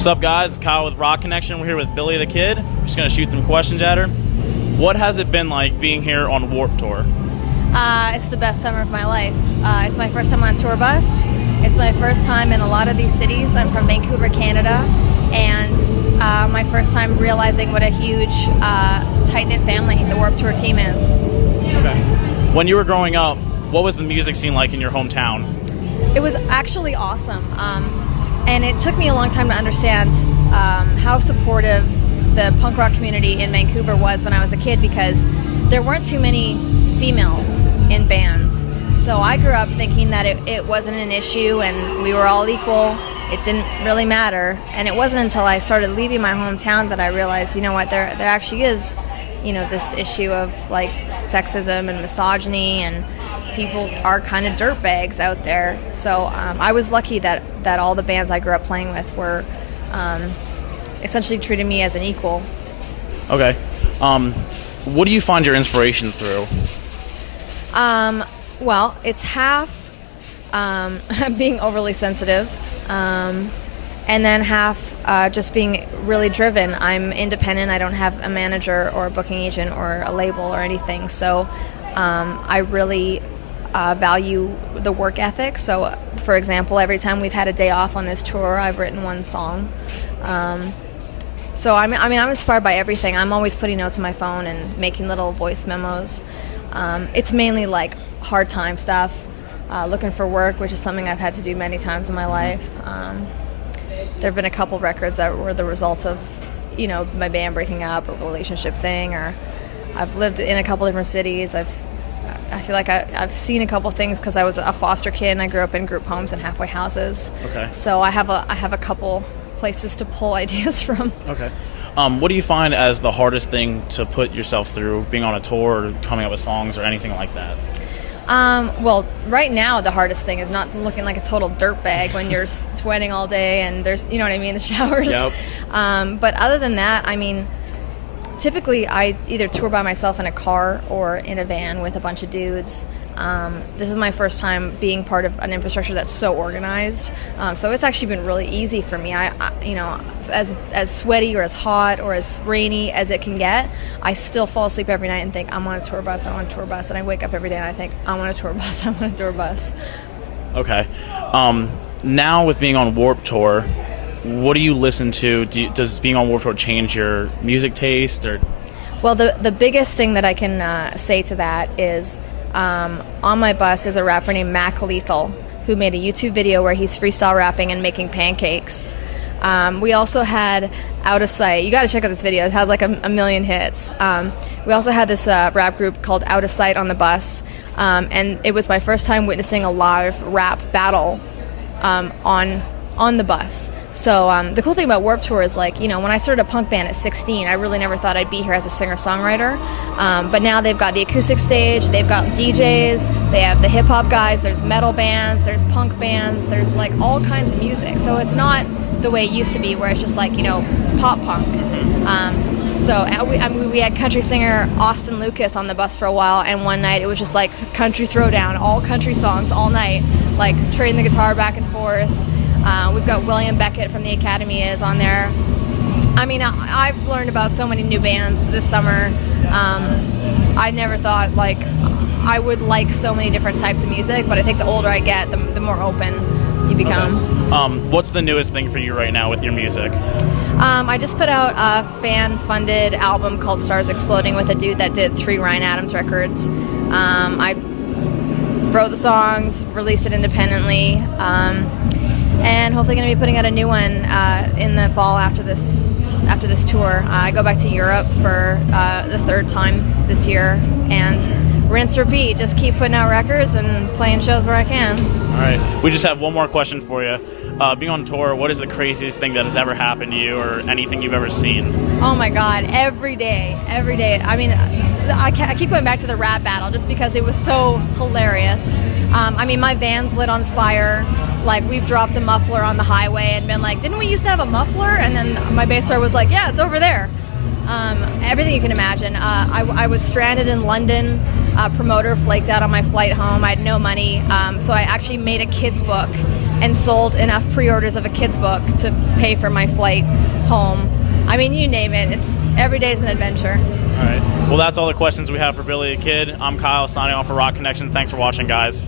What's up, guys? Kyle with Rokonnection. We're here with Billy the Kid. We're just going to shoot some questions at her. What has it been like being here on Warped Tour? It's the best summer of my life. It's my first time on a tour bus. It's my first time in a lot of these cities. I'm from Vancouver, Canada, and my first time realizing what a huge, tight-knit family the Warped Tour team is. Okay. When you were growing up, what was the music scene like in your hometown? It was actually awesome. And it took me a long time to understand how supportive the punk rock community in Vancouver was when I was a kid, because there weren't too many females in bands. So I grew up thinking that it wasn't an issue and we were all equal. It didn't really matter. And it wasn't until I started leaving my hometown that I realized, you know what, there actually is, you know, this issue of like sexism and misogyny, and people are kind of dirtbags out there. So I was lucky that all the bands I grew up playing with were essentially treating me as an equal. Okay. What do you find your inspiration through? Well, it's half being overly sensitive, and then half just being really driven. I'm independent. I don't have a manager or a booking agent or a label or anything. So I really value the work ethic. So, for example, every time we've had a day off on this tour, I've written one song. So I'm inspired by everything. I'm always putting notes on my phone and making little voice memos. It's mainly like hard time stuff, looking for work, which is something I've had to do many times in my life. There have been a couple records that were the result of, you know, my band breaking up, or a relationship thing, or I've lived in a couple different cities. I feel like I've seen a couple things because I was a foster kid and I grew up in group homes and halfway houses. Okay. So I have a couple places to pull ideas from. Okay. What do you find as the hardest thing to put yourself through, being on a tour or coming up with songs or anything like that? Well, right now the hardest thing is not looking like a total dirtbag when you're sweating all day and there's, you know what I mean, the showers. Yep. But other than that, I mean, typically I either tour by myself in a car or in a van with a bunch of dudes. This is my first time being part of an infrastructure that's so organized. So it's actually been really easy for me. I you know, as sweaty or as hot or as rainy as it can get, I still fall asleep every night and think, I'm on a tour bus, I'm on a tour bus. And I wake up every day and I think, I'm on a tour bus, I'm on a tour bus. Okay. Now with being on Warped Tour, what do you listen to? Does being on Warped Tour change your music taste? Or? Well, the biggest thing that I can say to that is, on my bus is a rapper named Mac Lethal, who made a YouTube video where he's freestyle rapping and making pancakes. We also had Out of Sight. You got to check out this video. It had like a million hits. We also had this rap group called Out of Sight on the bus, and it was my first time witnessing a live rap battle on the bus. So the cool thing about Warped Tour is, like, you know, when I started a punk band at 16, I really never thought I'd be here as a singer-songwriter. But now they've got the acoustic stage, they've got DJs, they have the hip-hop guys, there's metal bands, there's punk bands, there's like all kinds of music. So it's not the way it used to be where it's just like, you know, pop punk. So we had country singer Austin Lucas on the bus for a while, and one night it was just like country throwdown, all country songs all night, like trading the guitar back and forth. We've got William Beckett from the Academy is on there. I mean, I've learned about so many new bands this summer. I never thought like I would like so many different types of music, but I think the older I get, the more open you become. Okay. What's the newest thing for you right now with your music? I just put out a fan-funded album called Stars Exploding with a dude that did 3 Ryan Adams records. I wrote the songs, released it independently, and hopefully going to be putting out a new one in the fall after this tour. I go back to Europe for the 3rd time this year, and rinse, repeat. Just keep putting out records and playing shows where I can. All right. We just have one more question for you. Being on tour, what is the craziest thing that has ever happened to you, or anything you've ever seen? Oh my God, every day. I mean, I keep going back to the rap battle just because it was so hilarious. I mean, my van's lit on fire. Like, we've dropped the muffler on the highway and been like, didn't we used to have a muffler? And then my bass player was like, yeah, it's over there. Everything you can imagine. I was stranded in London. Promoter flaked out on my flight home. I had no money, so I actually made a kid's book and sold enough pre-orders of a kid's book to pay for my flight home. I mean, you name it. Every day's an adventure. All right. Well, that's all the questions we have for Billy the Kid. I'm Kyle, signing off for Rokonnection. Thanks for watching, guys.